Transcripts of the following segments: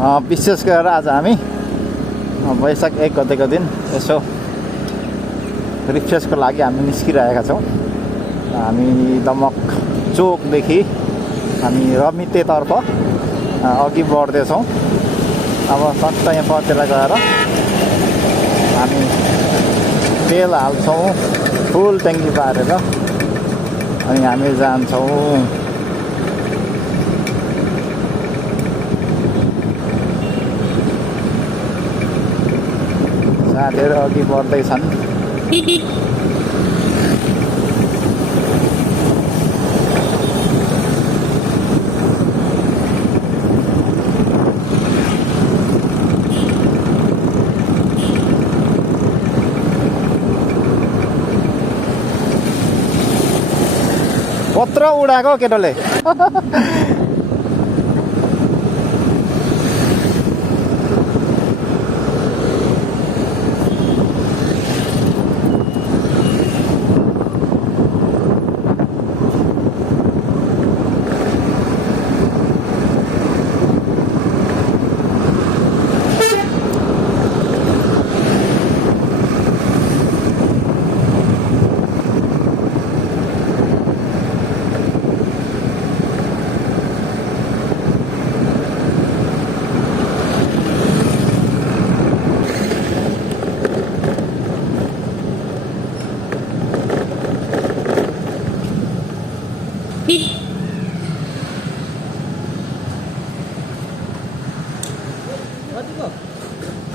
विशेष गरेर आज हामी वैशाख 1 गतेको दिन यसो रिफ्रेसको लागि हामी निस्किरहेका छौँ। हामी दमक चोकदेखि हामी रमितेतर्फ अघि बढ्दैछौँ। अब सट्ट यहाँ पतिर गएर हामी तेल हाल्छौँ फुल ट्याङ्की पारेर अनि हामी जान्छौँ। साथीहरू अघि बढ्दैछन्। पत्र उडाएको केटोले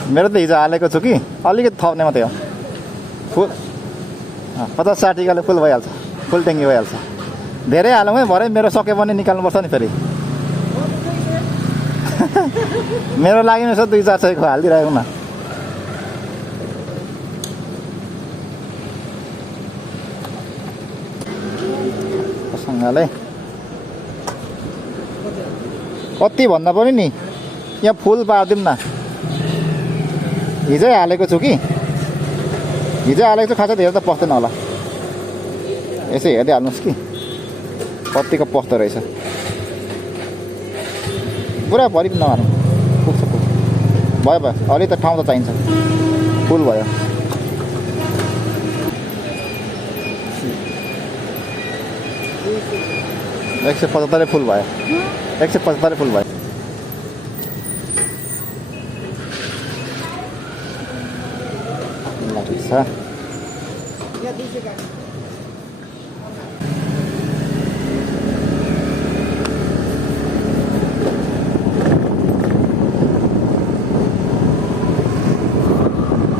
मेरो त हिजो हालेको छु कि अलिकति थप्ने मात्रै हो। फुल 50-60 काले फुल भइहाल्छ, फुल ट्याङ्की भइहाल्छ। धेरै हालौँ है, भरे मेरो सक्यो भने निकाल्नुपर्छ नि फेरि। मेरो लागि यसो 2-4 सयको हालिदिइरहेको न। सँगले कति भन्दा पनि नि यहाँ फुल पारिदिउँ न। हिजै हालेको छु कि हिजै हालेको छु, खासै धेरै त पस्दैन होला। यसो हेर्दै हाल्नुहोस् कि कतिको पस्दो रहेछ। पुरा भरि पनि नहाल्नु, पुग्छ भयो भयो। अलि त ठाउँ त चाहिन्छ, फुल भयो। एक 175 फुल भयो, 175 फुल भयो।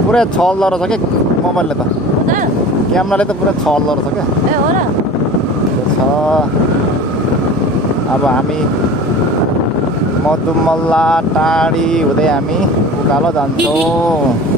पुरा छल्दो रहेछ क्या मोबाइलले त, क्यामेराले त पुरा छल्दो रहेछ क्या। छ अब हामी मधुमल्ला टाढी हुँदै हामी उकालो जान्छौँ।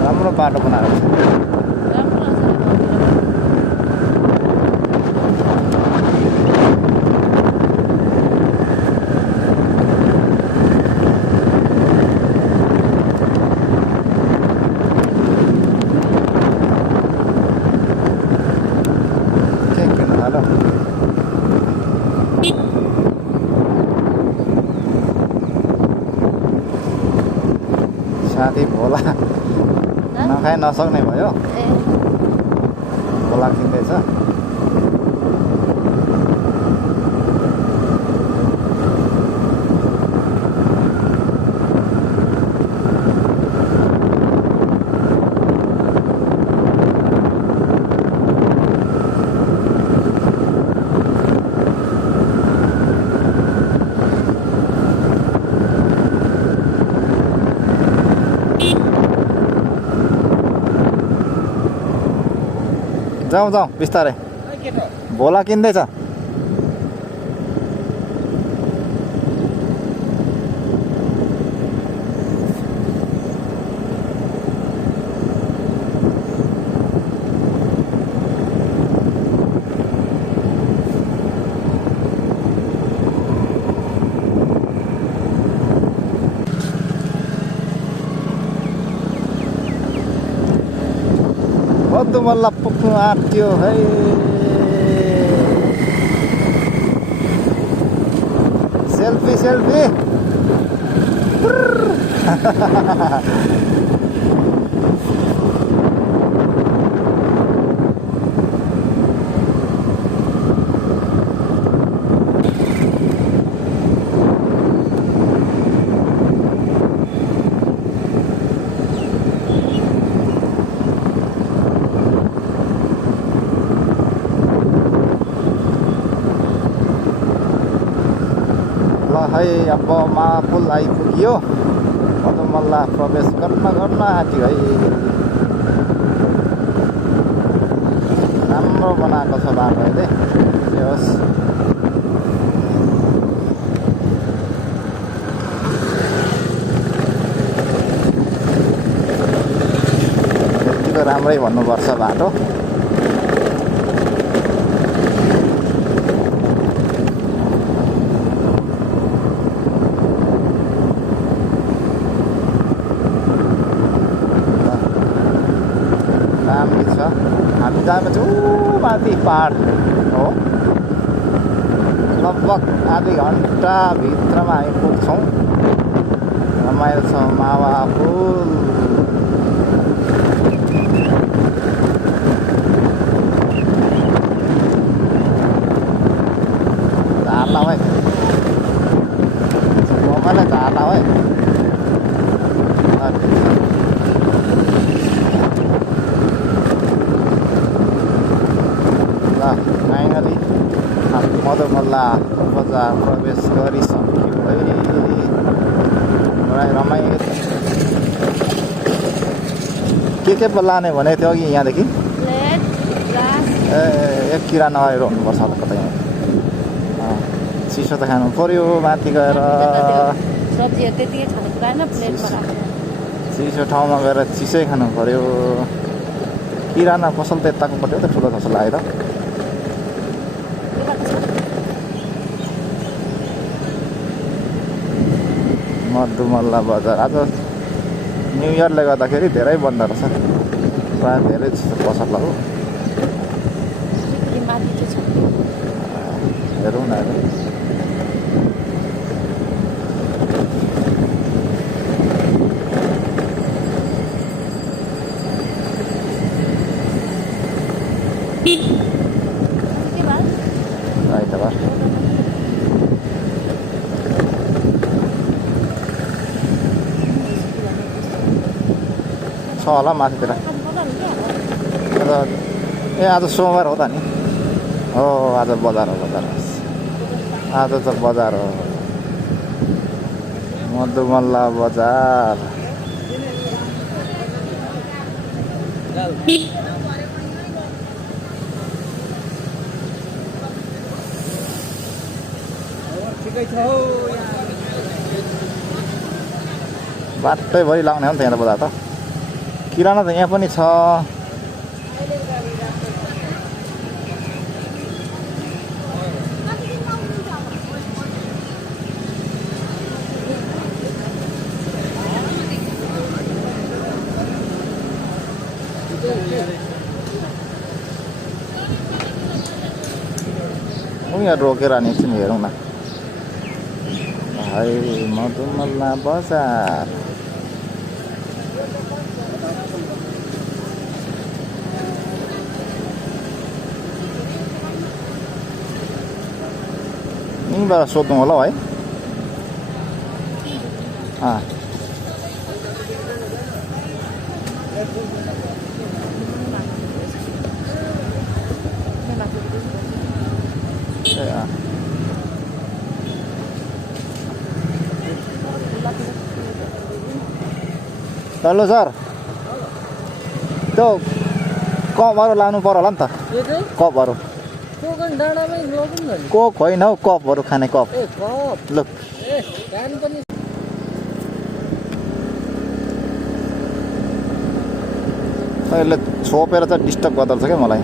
राम्रो बाटो बनाएको छ। साथी भोला नखाए नसक्ने भयो, भोला किन्दैछ। जाउँ जाउँ बिस्तारै, भोला किन्दैछ। मधुमल्ला पुग्नु आँट्यो है। सेल्फी सेल्फी है। अब महापुल आइपुग्यो। मधुमल्ला प्रवेश गर्न आँट्यो है। राम्रो बनाएको छ बाटो अहिले। जे होस् त्यतिको राम्रै भन्नुपर्छ बाटो। हामी जाँदैछ माथि पहाड हो। लगभग आधी घन्टाभित्रमा हामी पुग्छौँ। रमाइलो छ मावा पुल। झार्ला है मोबाइललाई झार्ला है। फाइनली मधुमल्ला बजार प्रवेश गरिसक्यो है। रमाइलो के पो लाने भनेको थियो अघि यहाँदेखि? एक किराना नगएर हुनुपर्छ होला कतै। चिसो त खानु पर्यो माथि गएर। चिसो ठाउँमा गएर चिसै खानु पर्यो। किराना पसल त यताको पऱ्यो त ठुलो जस्तो लाग्यो त। मधुमल्ला बजार आज न्यु इयरले गर्दाखेरि धेरै बन्द रहेछ। प्रायः धेरै जस्तो पसल हो। हेरौँ न आइतबार छ होला माथितिर। ए आज सोमबार हो त नि। हो आज बजार हो। आज त बजार हो। मधुमल्ला बजार। बाटैभरि लाउने हो नि त यहाँ त बजार त। किराना त यहाँ पनि छ। यहाँ रोकेर नि एकछिन हेरौँ न है। मधुमल्ला बजार यहीँबाट सोध्नु होला है। हेलो सर, त्यो कपहरू लानु पर्यो होला नि त। कपहरू कोक होइन हौ, कपहरू खाने कप। ल अहिले छोपेर चाहिँ डिस्टर्ब गर्दो रहेछ क्या मलाई।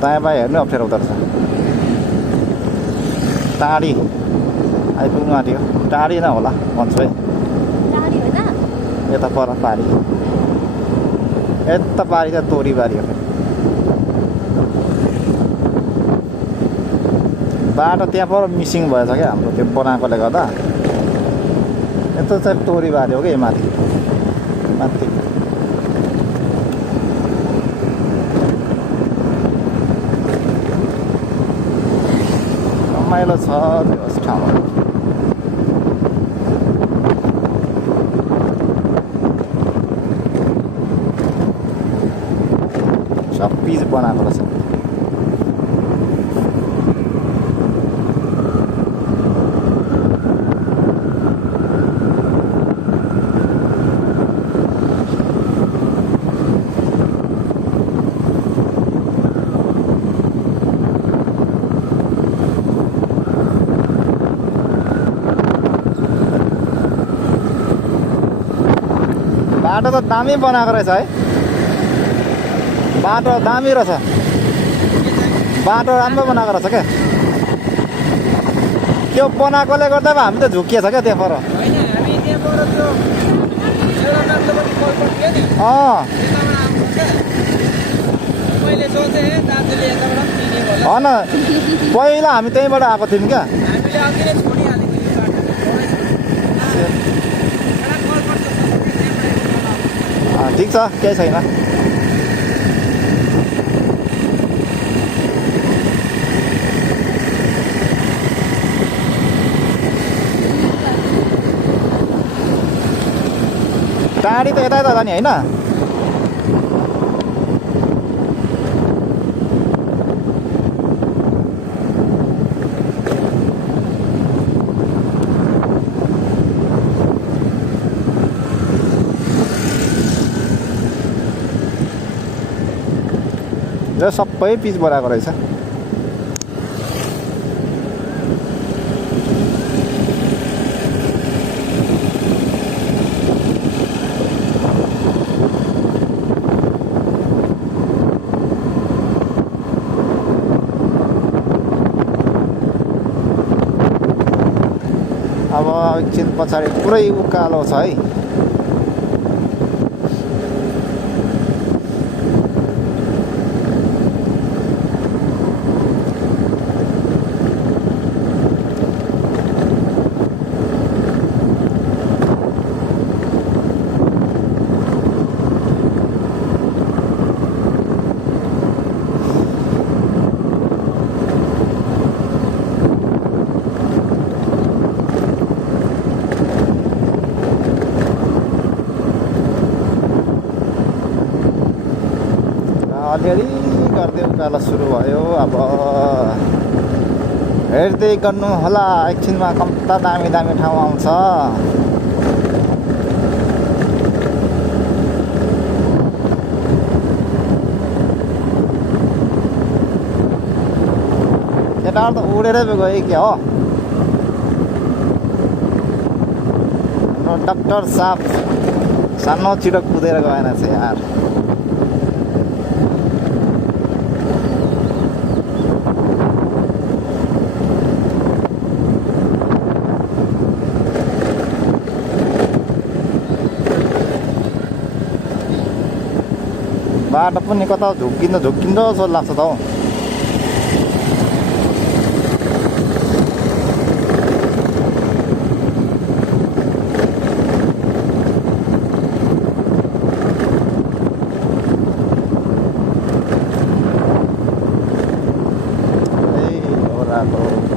दायाँ बायाँ हेर्नु अप्ठ्यारो हुँदो रहेछ। टाढी आइपुग्नु आँट्यो। टाढी न होला भन्छु है। यता पर पारी यता पारि त तोरीबारी हो बाटो त्यहाँ पर मिसिङ भएछ क्या हाम्रो त्यो बनाएकोले गर्दा यस्तो चाहिँ तोरीबारी हो कि माथि माथि रमाइलो छ त्यो ठाउँमा सब पिच बनाएको रहेछ बाटो त दामी बनाएको रहेछ है बाटो दामी रहेछ बाटो राम्रो बनाएको रहेछ क्या त्यो बनाएकोले गर्दा हामी त झुकिएछ क्या त्यहाँ पर होइन पहिला हामी त्यहीँबाट आएको थियौँ क्या ठिक छ केही छैन टाढी त यता यता जाने होइन र सबै पिच बनाएको रहेछ अब एकछिन पछाडि पुरै उकालो छ है अलिअलि गर्दै उकालो सुरु भयो अब हेर्दै गर्नु होला एकछिनमा कम्ता दामी दामी ठाउँ आउँछ केटाहरू त उडेरै गयो क्या हो डाक्टर साहब सानो छिटो कुदेर गएन चाहिँ यार बाटो पनि कता झुक्किँदो जस्तो लाग्छ त हौ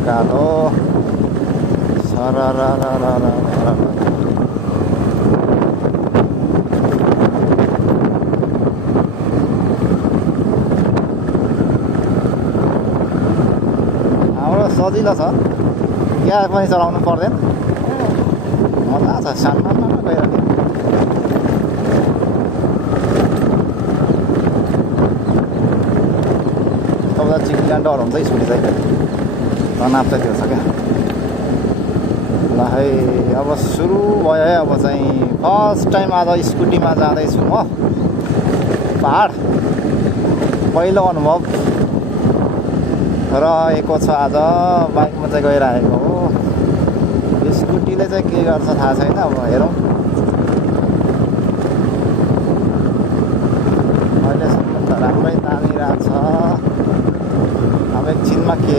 कालो सरर सजिलो छ ग्यास पनि चलाउनु पर्दैन मजा छ सानो गइरहने तपाईँलाई चिक्लिन डर हुन्छ स्कुटी चाहिँ तनाव चाहिँ त्यो छ क्या ल है अब सुरु भयो है अब चाहिँ फर्स्ट टाइम आज स्कुटीमा जाँदैछु म पहाड पहिलो अनुभव रहेको छ आज बाइकमा चाहिँ गइरहेको हो स्कुटीले चाहिँ के गर्छ थाहा छैन अब हेरौँ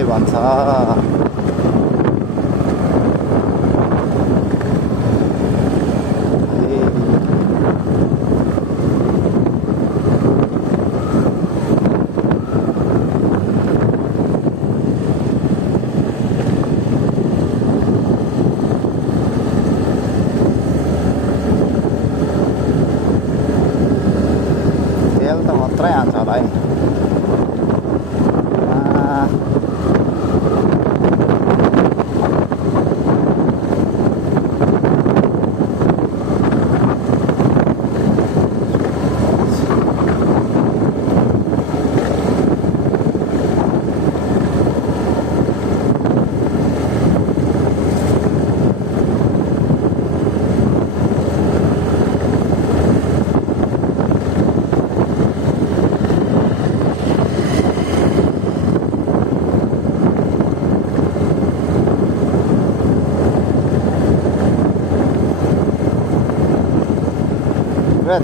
भन्छ। तेल त मात्रै हाल्छ होला है।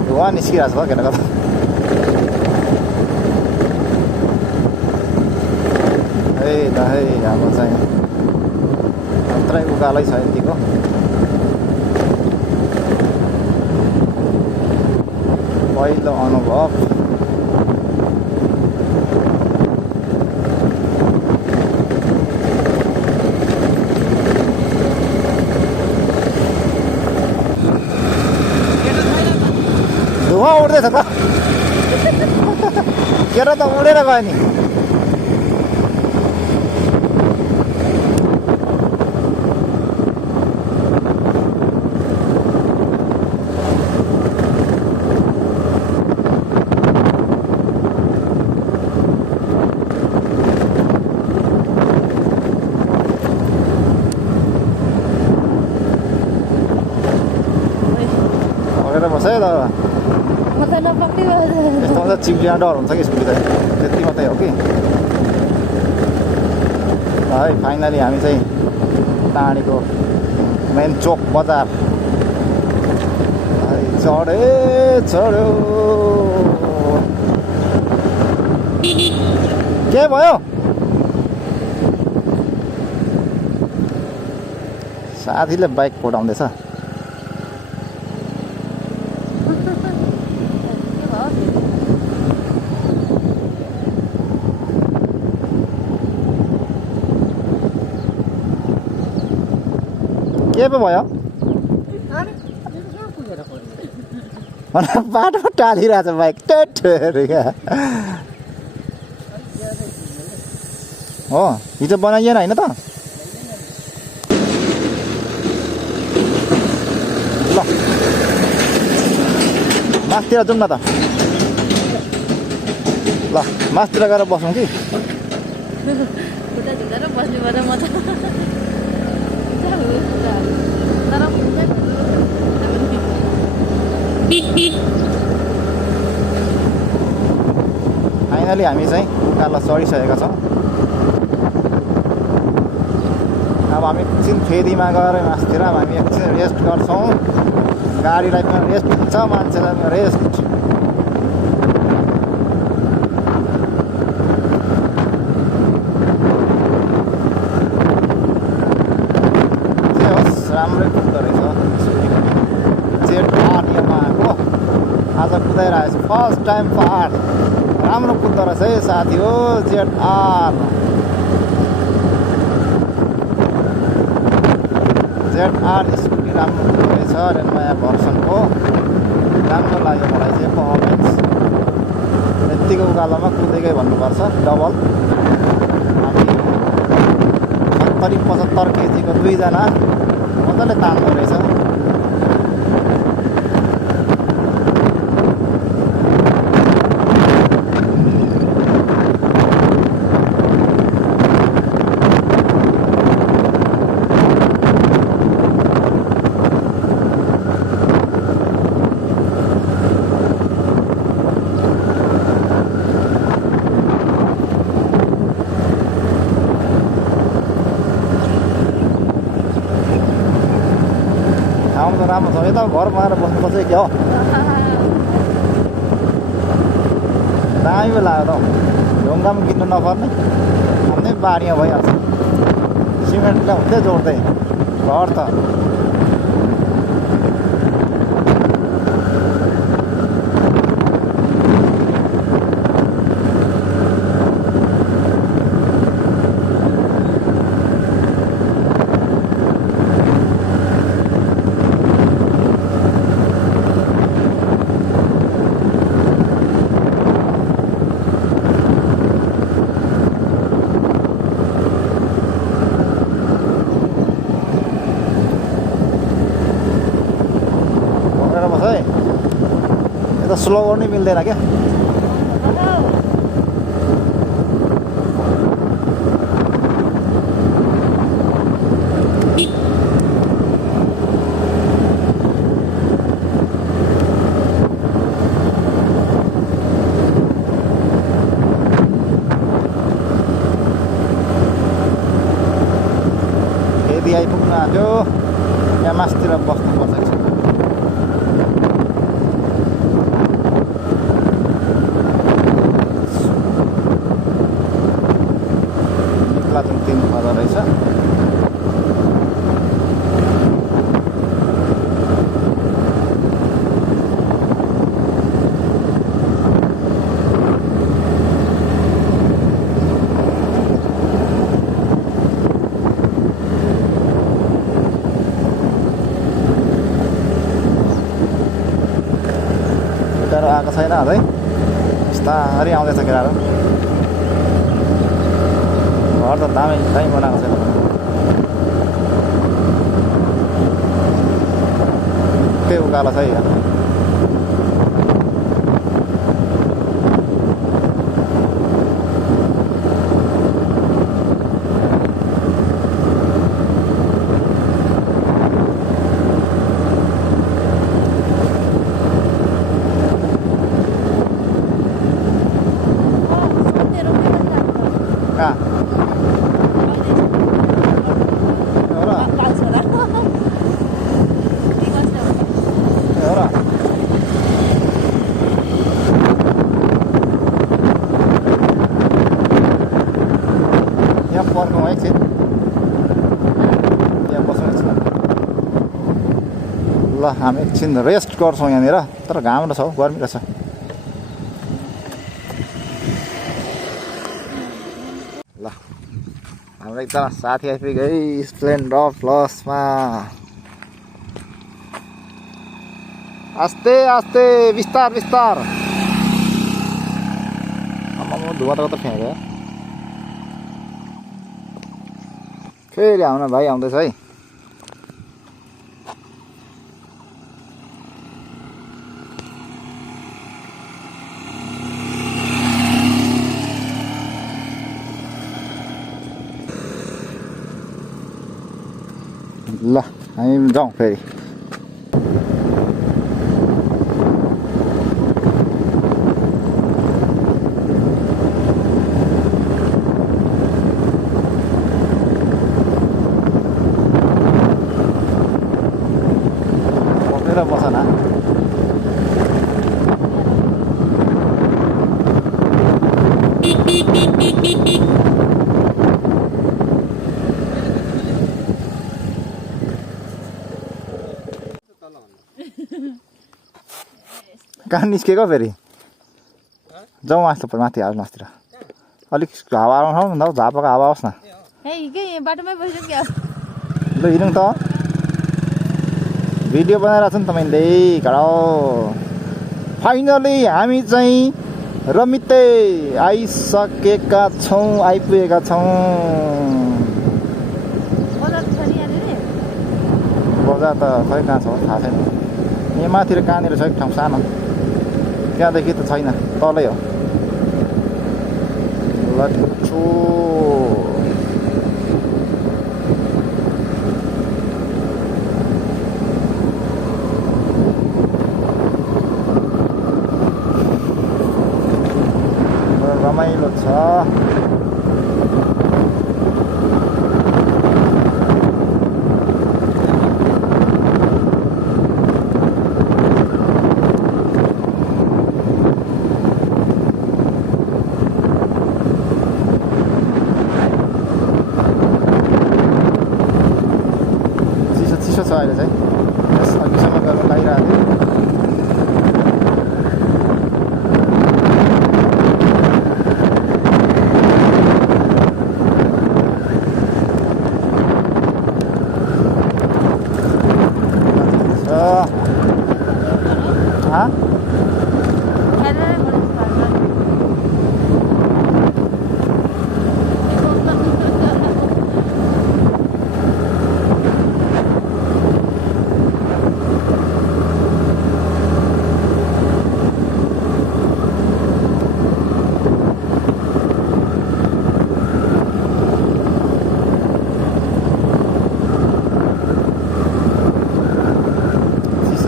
धुवा निस्किरहेको छ केटा कता। है त है अब चाहिँ मात्रै उकालै छ यतिको। पहिलो अनुभव। धुवा उड्दैछ त केटा त उडेर गयो नि। परेर बस्छ है दादा। यस्तोमा त चिप्लिन डर हुन्छ कि स्कुटी त त्यति मात्रै हो कि। है फाइनली हामी चाहिँ टाढीको मेन चोक बजार चढ्यो। के भयो? साथीले बाइक पठाउँदैछ। के पो भयो? बाटो टालिरहेछ बाइक क्या हो। हिजो बनाइएन होइन त? ल मासतिर जाउँ न त। ल मासतिर गएर बसौँ कि। फाइनली हामी चाहिँ उकालो चढिसकेका छौँ। अब हामी एकछिन फेदीमा गएर मासतिर हामी एकछिन रेस्ट गर्छौँ। गाडीलाई पनि रेस्ट हुन्छ, मान्छेलाई पनि रेस्ट। जे होस् राम्रै कुद्दो रहेछ। Z8 यामाहाको आज कुदाइरहेको छु फर्स्ट टाइम पहाड। राम्रो कुद्दो रहेछ है साथी हो। Z8 स्कुटी राम्रो कुद्दो रहेछ र नयाँ भर्सनको राम्रो लाग्यो मलाई चाहिँ पर्फर्मेन्स। यत्तिको उकालोमा कुदेकै भन्नुपर्छ डबल। हामी 70-75 केजीको दुईजना मजाले तान्दो रहेछ। ठाउँ त राम्रो छ। यता घरमा आएर बस्नुपर्छ क्या हो। दामी पो लाग्यो त हौ। ढुङ्गा पनि किन्नु नपर्ने आफ्नै बाढीमा भइहाल्छ सिमेन्ट ल्याउँदै जोड्दै घर त स्लो गर्नै मिल्दैन क्या यदि आइपुग्न आँट्यो यहाँ मासतिर बस्नुपर्छ एकछिन तिर्नुपर्दो रहेछ केटाहरू आएको छैन अझै बिस्तारै आउँदैछ केटाहरू घर त दामी बनाएको छैन निकै उकालो छ यहाँ पर्खौँ एकछिन यहाँ बसौँ एकछिन ल हामी एकछिन रेस्ट गर्छौँ यहाँनिर तर घाम रहेछ हौ गर्मी रहेछ ल हाम्रो एकजना साथी आइपुग्यो है स्प्लेन्डर प्लसमा आस्ते आस्ते बिस्तार बिस्तार धुवा त फ्याँक्यो फेरि हाम्रो भाइ आउँदैछ है ल हामी जाउँ फेरि बसना कहाँ निस्केको फेरि जाउँ माथि माथि हाल मासतिर अलिक हावा आउनु न झापाको हावा आओस् न बाटोमै बसिसक्यो ल हिँडौँ त भिडियो बनाइरहेको छ नि तपाईँले घाउ फाइनली हामी चाहिँ रमिते आइसकेका छौँ आइपुगेका छौँ बजार त खै कहाँ छ थाहा छैन यहाँ माथि कहाँनिर छ एक ठाउँ सानो त्यहाँदेखि त छैन तलै हो लट्छु रमाइलो छ चिसो छ अहिले चाहिँ यस अघिसम्म गर्नु लागिरहेको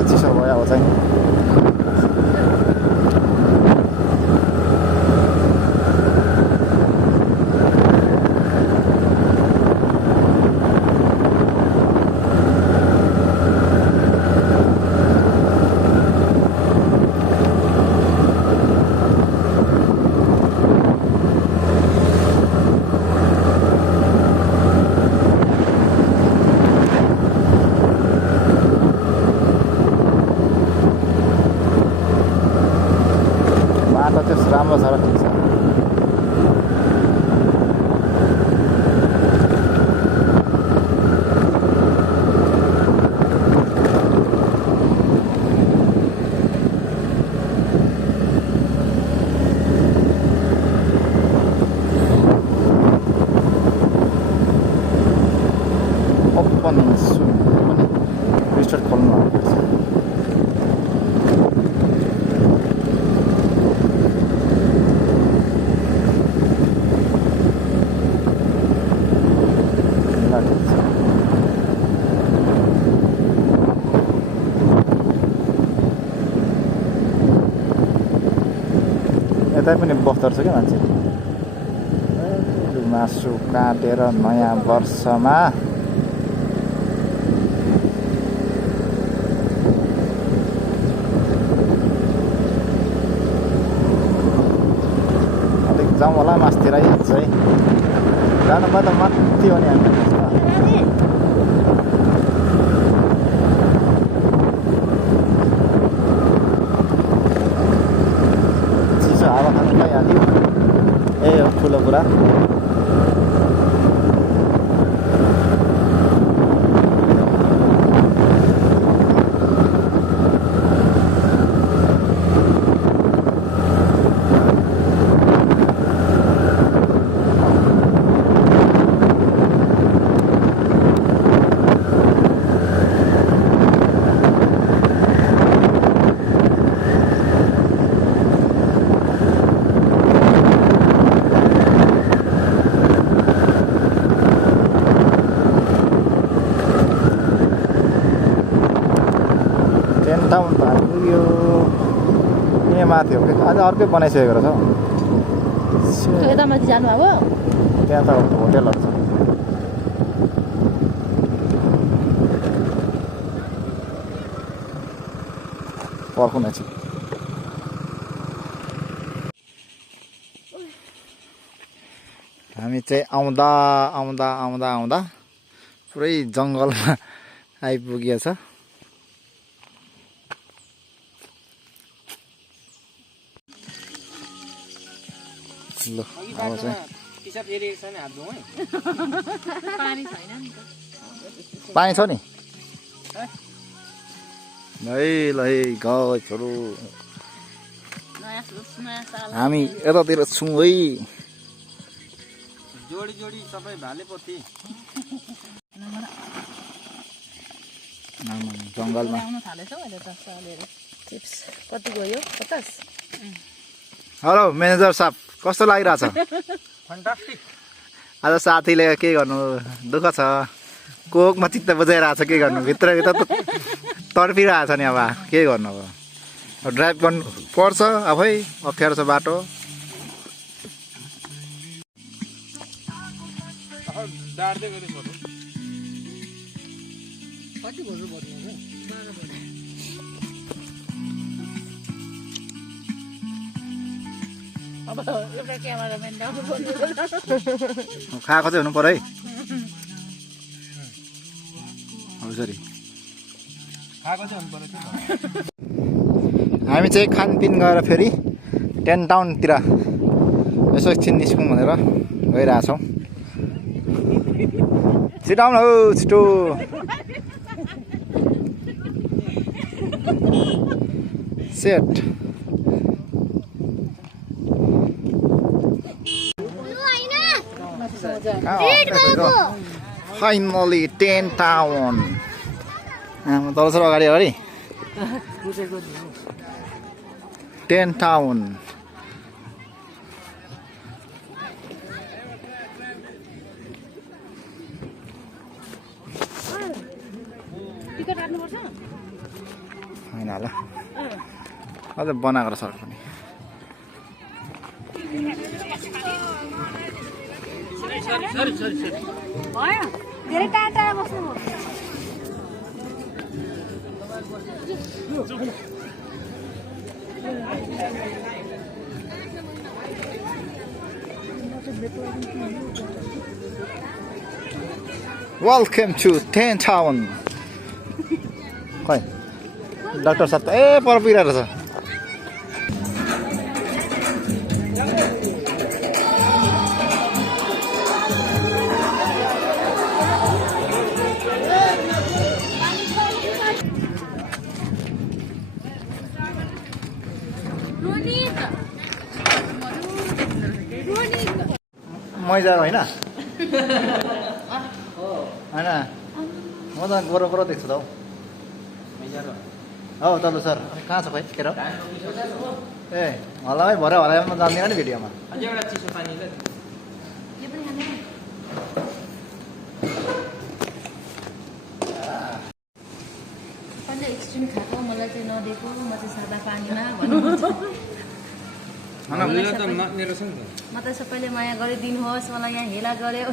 चिसो भयो अब चाहिँ बाटो चाहिँ राम्रो छ र ठिक छ ओपन सुन पनि रिस्टार्ट खोल्नु भएको छ यतै पनि बस्दो रहेछ क्या मान्छे मासु काटेर नयाँ वर्षमा अलिक जाउँ होला मासतिर चाहिँ जानु त माथि हो नि हामी हावा खानु पाइहाल्यो ए हो ठुलो कुरा टाउन यो यहाँ माथि हो कि आज अर्कै बनाइसकेको रहेछ यता माथि जानु अब त्यहाँ त होटेलहरू छ पर्खौँ एकछिन हामी चाहिँ आउँदा आउँदा आउँदा आउँदा पुरै जङ्गलमा आइपुगिएछ ल अब चाहिँ पानी छ नि है ल है गाउँहरू हामी यतातिर छौँ है जोडी जोडी सबै भाले पोथी जङ्गलमा कति गयो 50 हेलो म्यानेजर साहब कस्तो लागिरहेछ फन्टास्टिक आज साथीले के गर्नु दुःख छ कोकमा चित्त बुझाइरहेछ के गर्नु भित्र तर्फिरहेछ नि अब के गर्नु अब ड्राइभ गर्नु पर्छ आफै अप्ठ्यारो छ बाटो दार्दै गरी पर्नु कति भर्नु पर्ने हो 12 अब एउटा क्यामेराम्यान डाउन पर्नु खाएको चाहिँ हुनु पर्यो है अब सरी खाएको चाहिँ हुनु पऱ्यो हामी चाहिँ खानपिन गएर फेरि 10 टाउनतिर यसो एकछिन निस्कौँ भनेर गइरहेछौँ छिटो आउनु हौ छिटो सेट फाइनली 10 टाउन तल सर अगाडि अगाडि 10 टाउन टिकट काट्नुपर्छ होइन होला अझ बनाएको रहेछ सर पनि भयो धेरै टाढा टाढा बस्नु वेलकम टु 10 टाउन खै डाक्टर साहब त ए पर पुगिरहेको छ मैजा होइन होइन म त गोरो गोरो देख्छु त हौ तल्लो सर अनि कहाँ छ खोइ के र ए हल्लामै भरे हल्लामा जान्दैन नि भिडियोमा पहिला एक्सट्रिम खाएको मलाई चाहिँ नदिएको म चाहिँ सादा पानीमा भन्नुहुन्छ मेरो छ नि त म त सबैले माया गरिदिनुहोस् मलाई यहाँ हेला गऱ्यो